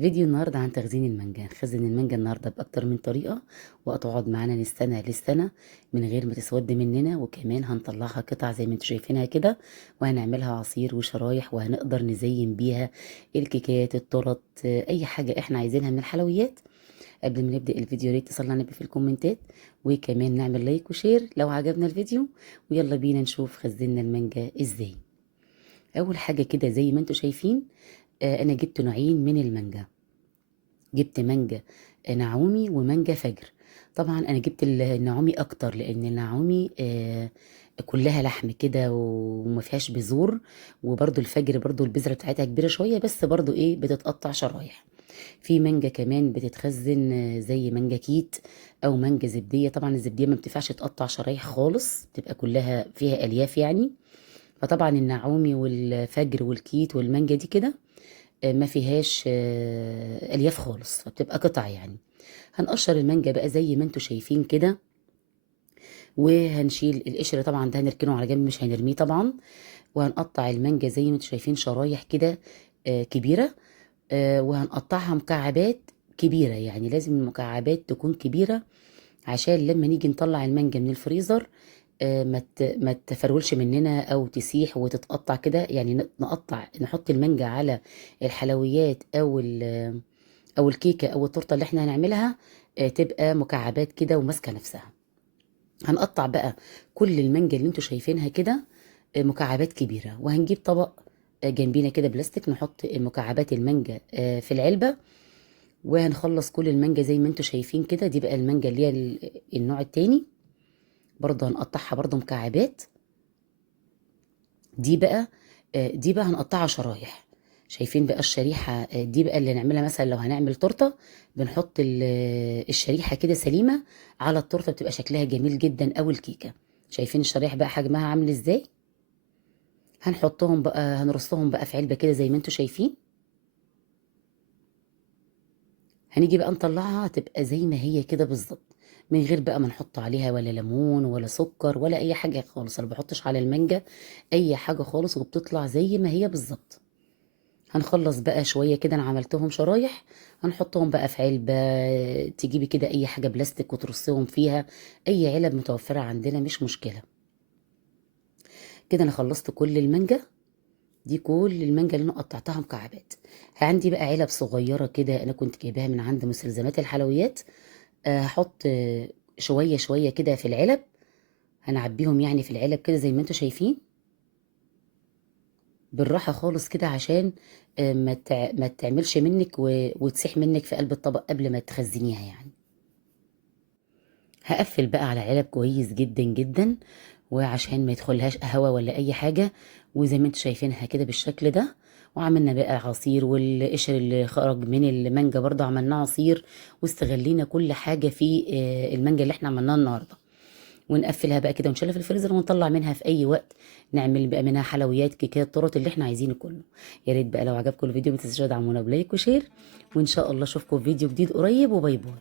فيديو النهارده عن تخزين المانجا. هنخزن المانجا النهارده باكتر من طريقه، وهتقعد معانا من سنه لسنه من غير ما تسود مننا، وكمان هنطلعها قطع زي ما انتوا شايفينها كده، وهنعملها عصير وشرايح، وهنقدر نزين بيها الكيكات، التورت، اي حاجه احنا عايزينها من الحلويات. قبل ما نبدا الفيديو يا ريت تصلي على النبي في الكومنتات، وكمان نعمل لايك وشير لو عجبنا الفيديو. ويلا بينا نشوف خزنا المانجا ازاي. اول حاجه كده زي ما انتوا شايفين، انا جبت نوعين من المانجا. جبت مانجا نعومي ومانجا فجر. طبعا انا جبت النعومي اكتر لان النعومي كلها لحم كده وما فيهاش بذور، وبرده الفجر برده البذره بتاعتها كبيره شويه، بس برده ايه بتتقطع شرايح. في مانجا كمان بتتخزن زي مانجا كيت او مانجا زبديه. طبعا الزبديه ما بتنفعش تقطع شرايح خالص، تبقى كلها فيها الياف يعني. فطبعا النعومي والفجر والكيت والمانجا دي كده ما فيهاش الياف خالص، فبتبقى قطع يعني. هنقشر المانجا بقى زي ما انتوا شايفين كده، وهنشيل القشر طبعا، ده هنركنه على جنب مش هنرميه طبعا. وهنقطع المانجا زي ما انتوا شايفين شرايح كده كبيره، وهنقطعها مكعبات كبيره، يعني لازم المكعبات تكون كبيره عشان لما نيجي نطلع المانجا من الفريزر ما تفرولش مننا او تسيح وتتقطع كده. يعني نحط المانجا على الحلويات او الكيكه او التورته اللي احنا هنعملها، تبقى مكعبات كده وماسكه نفسها. هنقطع بقى كل المانجا اللي انتوا شايفينها كده مكعبات كبيره، وهنجيب طبق جنبينا كده بلاستيك، نحط مكعبات المانجا في العلبه. وهنخلص كل المانجا زي ما انتوا شايفين كده. دي بقى المانجا اللي هي النوع التاني، برضه هنقطعها برضه مكعبات. دي بقى هنقطعها شرايح. شايفين بقى الشريحة دي بقى اللي نعملها مثلا لو هنعمل تورتة، بنحط الشريحة كده سليمة على التورتة، بتبقى شكلها جميل جدا. او الكيكة شايفين الشريحة بقى حجمها عامل ازاي. هنحطهم بقى، هنرصهم بقى في علبة كده زي ما انتوا شايفين. هنيجي بقى نطلعها تبقى زي ما هي كده بالظبط، من غير بقى ما نحط عليها ولا ليمون ولا سكر ولا اي حاجة خالص. انا بحطش على المانجا اي حاجة خالص، وبتطلع زي ما هي بالظبط. هنخلص بقى شوية كده، انا عملتهم شرايح. هنحطهم بقى في علبة، تجيبي كده اي حاجة بلاستيك وترصهم فيها، اي علب متوفرة عندنا مش مشكلة. كده انا خلصت كل المانجا. دي كل المانجا اللي انا قطعتها مكعبات. عندي بقى علب صغيرة كده انا كنت جايباها من عند مستلزمات الحلويات. هحط شوية شوية كده في العلب. هنعبيهم يعني في العلب كده زي ما انتوا شايفين، بالراحة خالص كده، عشان ما تعملش منك وتسيح منك في قلب الطبق قبل ما تخزنيها يعني. هقفل بقى على علب كويس جدا جدا، وعشان ما يدخلهاش هوا ولا اي حاجة. وزي ما انتوا شايفينها كده بالشكل ده. وعملنا بقى عصير، والقشر اللي خرج من المانجا برضه عملناه عصير، واستغلينا كل حاجة في المانجا اللي احنا عملناها النهارده. ونقفلها بقى كده ونشيلها في الفريزر، ونطلع منها في اي وقت نعمل بقى منها حلويات، كيكات، طرط، اللي احنا عايزينه كله. يا ريت بقى لو عجبكم الفيديو ما تنسوش تدعمونا بلايك وشير، وان شاء الله اشوفكم في فيديو جديد قريب، وباي باي.